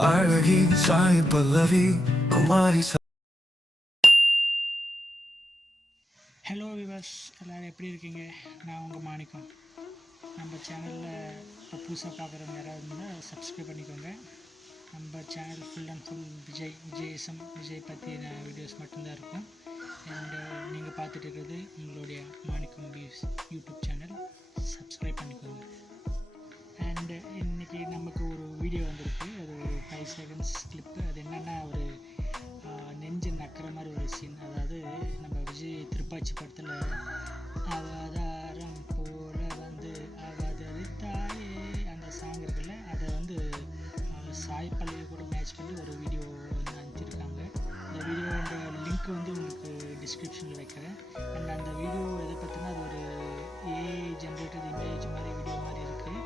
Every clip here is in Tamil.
அழகி சாய் பல்லவி குமாரி ஹலோ விவர்ஸ், எல்லோரும் எப்படி இருக்கீங்க? நான் உங்கள் மாணிக்கம். நம்ம சேனலில் இப்போ புதுசாக பார்க்குறவங்க யாராவது இருந்தால் சப்ஸ்கிரைப் பண்ணிக்கோங்க. நம்ம channel full and full Vijay பற்றின வீடியோஸ் மட்டும்தான் இருக்கும். அண்டு நீங்கள் பார்த்துட்டு இருக்கிறது உங்களுடைய மாணிக்கம் வியூஸ் யூடியூப் சேனல். சப்ஸ்கிரைப் பண்ணிக்கோங்க. அண்டு இன்றைக்கி நமக்கு ஒரு வீடியோ வந்திருக்கு. அது ஒரு 5 செகண்ட்ஸ் கிளிப்பு. அது என்னென்னா, ஒரு நெஞ்சு நக்கிற மாதிரி ஒரு சீன். அதாவது நம்ம விஜய் திருப்பாச்சி படத்தில் அவதாரம் போல வந்து அவதரித்தாயே அந்த சாங் இருக்குல்ல, அதை வந்து சாய் பல்லவி கூட மேட்ச் பண்ணி ஒரு வீடியோ வந்து அனுப்பிச்சிருக்காங்க. அந்த வீடியோட லிங்க் வந்து உங்களுக்கு டிஸ்கிரிப்ஷனில் வைக்கிறேன். அண்ட் அந்த வீடியோ எதை பற்றினா, அது ஒரு ஏஐ ஜென்ரேட்டட் இமேஜ் மாதிரி வீடியோ மாதிரி இருக்குது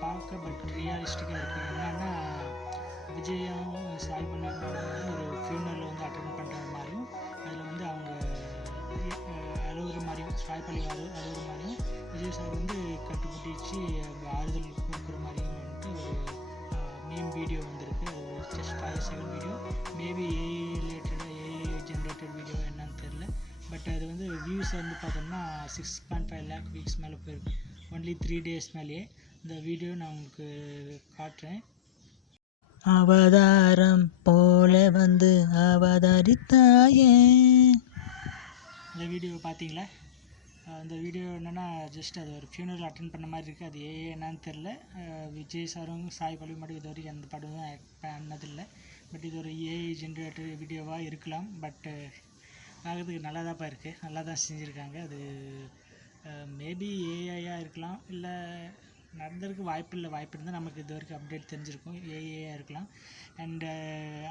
பார்க்க. பட் ரியலிஸ்டிக்காக இருக்குது. என்னென்னா, விஜயும் சாய் பல்லவியோட ஒரு ஃபியூனரில் வந்து அட்டென்ட் பண்ணுற மாதிரியும், அதில் வந்து அவங்க அழுகிற மாதிரியும், சாய் பல்லவி அழுகிற மாதிரியும், விஜய் சார் வந்து கட்டுப்பிடிச்சு அவங்க ஆறுதல் கொடுக்குற மாதிரியும் வந்துட்டு ஒரு மீம் வீடியோ வந்திருக்கு. அது ஒரு just 5 second video. Maybe AI generated video என்னன்னு தெரில. பட் அது வந்து வியூஸ் வந்து பார்த்தோம்னா 6.5 lakh வியூஸ் மேலே போயிருக்கு. ஒன்லி 3 days மேலேயே. இந்த வீடியோ நான் உங்களுக்கு காட்டுறேன். அவதாரம் போல வந்து அவதரித்தாயே. இந்த வீடியோ பார்த்தீங்களா? அந்த வீடியோ என்னென்னா, ஜஸ்ட் அது ஒரு ஃபியூனரல் அட்டென்ட் பண்ண மாதிரி இருக்குது. அது என்னன்னு தெரில. விஜய் சாரும் சாய் பல்லவி மட்டும் இது வரைக்கும் எந்த படமும் ஆக்ட் பண்ணதில்லை. பட் இது ஒரு ஏஐ ஜென்ரேட்டட் வீடியோவாக இருக்கலாம். பட்டு பார்க்கறதுக்கு நல்லா தான் இருக்குது. நல்லா தான் செஞ்சுருக்காங்க. அது மேபி ஏஐயாக இருக்கலாம், இல்லை நடந்திருக்கு வாய்ப்பு இருந்தால் நமக்கு இது வரைக்கும் அப்டேட் தெரிஞ்சிருக்கும். ஏஐயாக இருக்கலாம். அண்டு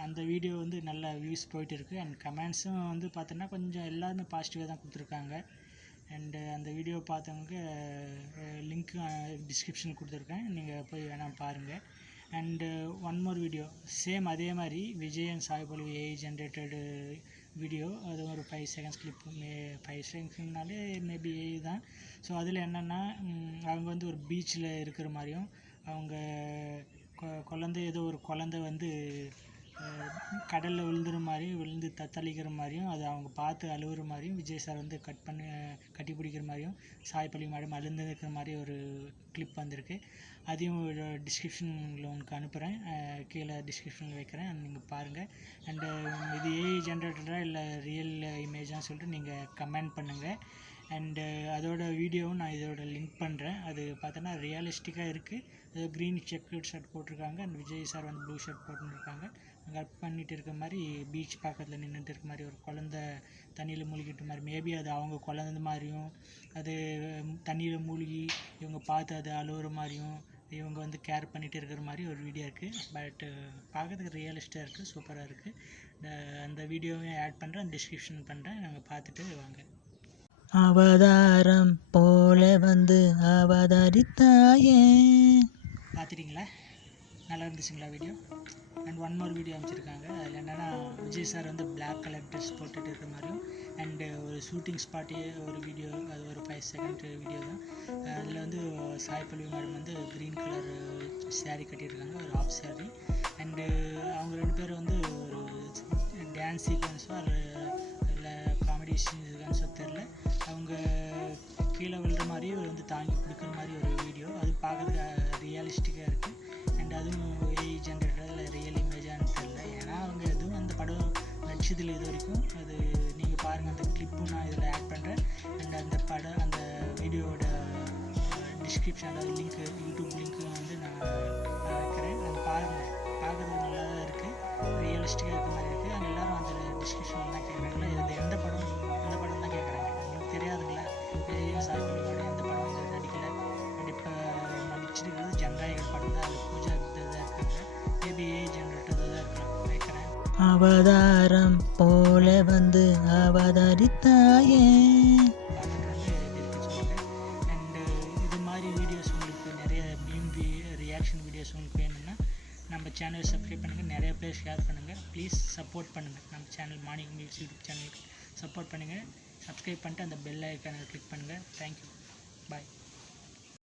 அந்த வீடியோ வந்து நல்ல வியூஸ் போயிட்டு இருக்குது. அண்ட் கமெண்ட்ஸும் வந்து பார்த்தோன்னா கொஞ்சம் எல்லாருமே பாசிட்டிவாக தான் கொடுத்துருக்காங்க. அண்டு அந்த வீடியோ பார்த்தவங்க லிங்க்கு டிஸ்கிரிப்ஷனில் கொடுத்துருக்கேன், நீங்கள் போய் வேணால் பாருங்கள். And one more video same அதே மாதிரி Vijay and Sai Pallavi AI generated video. அது ஒரு 5 செகண்ட்ஸ் கிளிப்பு. 5 செகண்ட்ஸ்னாலே மேபி ஏஐ தான். ஸோ அதில் என்னென்னா, அவங்க வந்து ஒரு பீச்சில் இருக்கிற மாதிரியும், அவங்க ஏதோ ஒரு குழந்தை வந்து கடலில் விழுந்துற மாதிரியும், விழுந்து தத்தளிக்கிற மாதிரியும், அது அவங்க பார்த்து அழுகுற மாதிரியும், விஜய் சார் வந்து கட்டி பிடிக்கிற மாதிரியும், சாய் பல்லவி மேடம் அழுந்து இருக்கிற மாதிரி ஒரு கிளிப் வந்திருக்கு. அதையும் டிஸ்கிரிப்ஷனில் உங்களுக்கு அனுப்புகிறேன். கீழே டிஸ்கிரிப்ஷனில் வைக்கிறேன், நீங்கள் பாருங்கள். அண்டு இது ஏஐ ஜென்ரேட்டடாக இல்லை ரியல் இமேஜான்னு சொல்லிட்டு நீங்கள் கமெண்ட் பண்ணுங்கள். அண்டு அதோட வீடியோவும் நான் இதோட லிங்க் பண்ணுறேன். அது பார்த்தோன்னா ரியலிஸ்டிக்காக இருக்குது. அது க்ரீன் செக்குடு ஷர்ட் போட்டிருக்காங்க. அண்ட் விஜய் சார் வந்து ப்ளூ ஷர்ட் போட்டுருக்காங்க. அங்கே ஒர்க் பண்ணிகிட்டு இருக்க மாதிரி பீச் பக்கத்தில் நின்றுட்டு இருக்க மாதிரி ஒரு குழந்த தண்ணியில் மூழ்கிட்டு மாதிரி, மேபி அது அவங்க குழந்த மாதிரியும், அது தண்ணியில் மூழ்கி இவங்க பார்த்து அது அழுகிற மாதிரியும், இவங்க வந்து கேர் பண்ணிகிட்டு இருக்கிற மாதிரி ஒரு வீடியோ இருக்குது. பட் பார்க்கறதுக்கு ரியலிஸ்டாக இருக்குது, சூப்பராக இருக்குது. அந்த வீடியோவையும் ஆட் பண்ணுறேன், டிஸ்கிரிப்ஷன் பண்ணுறேன், நாங்கள் பார்த்துட்டு வாங்க. அவதாரம் போல வந்து அவதரித்தாயே. பார்த்துட்டிங்களா? நல்லா இருந்துச்சுங்களா வீடியோ? அண்ட் ஒன் மோர் வீடியோ அமைச்சிருக்காங்க. அதில் என்னென்னா, விஜய் சார் வந்து பிளாக் கலர் ட்ரெஸ் போட்டுட்டு இருக்கிற மாதிரியும், அண்டு ஒரு ஷூட்டிங் ஸ்பாட்டே ஒரு வீடியோ. அது ஒரு 5 செகண்ட் வீடியோ தான். அதில் வந்து சாய் பல்லவி மேடம் வந்து க்ரீன் கலர் சேரீ கட்டியிருக்காங்க, ஒரு ஆஃப் சேரீ. அண்டு அவங்க 2 பேரும் வந்து ஒரு டான்ஸ் சீக்வன்ஸோ இல்லை காமெடி சீக்வன்ஸோ தெரில, அவங்க கீழே விழுற மாதிரியே வந்து தாங்கி பிடிக்கிற மாதிரி ஒரு வீடியோ. அது பார்க்குறதுக்கு ரியலிஸ்டிக்காக இருக்குது. அண்ட் அதுவும் ஏஐ ஜென்ரேட்டரில் ரியல் இமேஜான்னு தெரில. ஏன்னா அவங்க எதுவும் அந்த படம் நடிச்சதில் இது வரைக்கும். அது நீங்கள் பாருங்கள், அந்த கிளிப்பும் நான் இதில் ஆட் பண்ணுறேன். அண்ட் அந்த வீடியோவோட டிஸ்கிரிப்ஷன், அதாவது லிங்க்கு, யூடியூப் லிங்க்கு வந்து நான் வைக்கிறேன். அது பாருங்கள், பார்க்குறதுக்கு நல்லா தான் இருக்குது, ரியலிஸ்டிக்காக இருக்க மாதிரி இருக்குது. அங்கே எல்லோரும் அந்த டிஸ்கிரிப்ஷனில் தான் கேட்குறாங்களா, இது எந்த படம் தான் கேட்குறாங்க. உங்களுக்கு தெரியாதுங்களா? விஜய் சாய் பல்லவியோட எந்த படம் இது நடிக்கலை. அண்ட் இப்போ நடிச்சிருக்கிறது ஜனநாயகன் படம் தான். அது பூஜா தான் இருக்காங்க. மேபி ஏஐ ஜென்ரேட்டர் தான் இருக்கலாம் வைக்கிறேன். அவதாரம் போல வந்து அவதரித்தாயே பார்த்துட்டு வந்து எப்படி இருக்குன்னு சொல்லுங்கள். அண்டு இது மாதிரி வீடியோஸ் உங்களுக்கு நிறைய மீம் ரியாக்ஷன் வீடியோஸ் உங்களுக்கு வேணும்னா நம்ம சேனல் சப்ஸ்கிரைப் பண்ணுங்கள், நிறைய பேர் ஷேர் பண்ணுங்கள். ப்ளீஸ் சப்போர்ட் பண்ணுங்கள். நம்ம சேனல் மாணிக்கம் வியூஸ் யூடியூப் சேனலுக்கு சப்போர்ட் பண்ணுங்கள். சப்ஸ்கிரைப் பண்ணிட்டு அந்த பெல் ஐக்கானை கிளிக் பண்ணுங்கள். தேங்க்யூ. பாய்.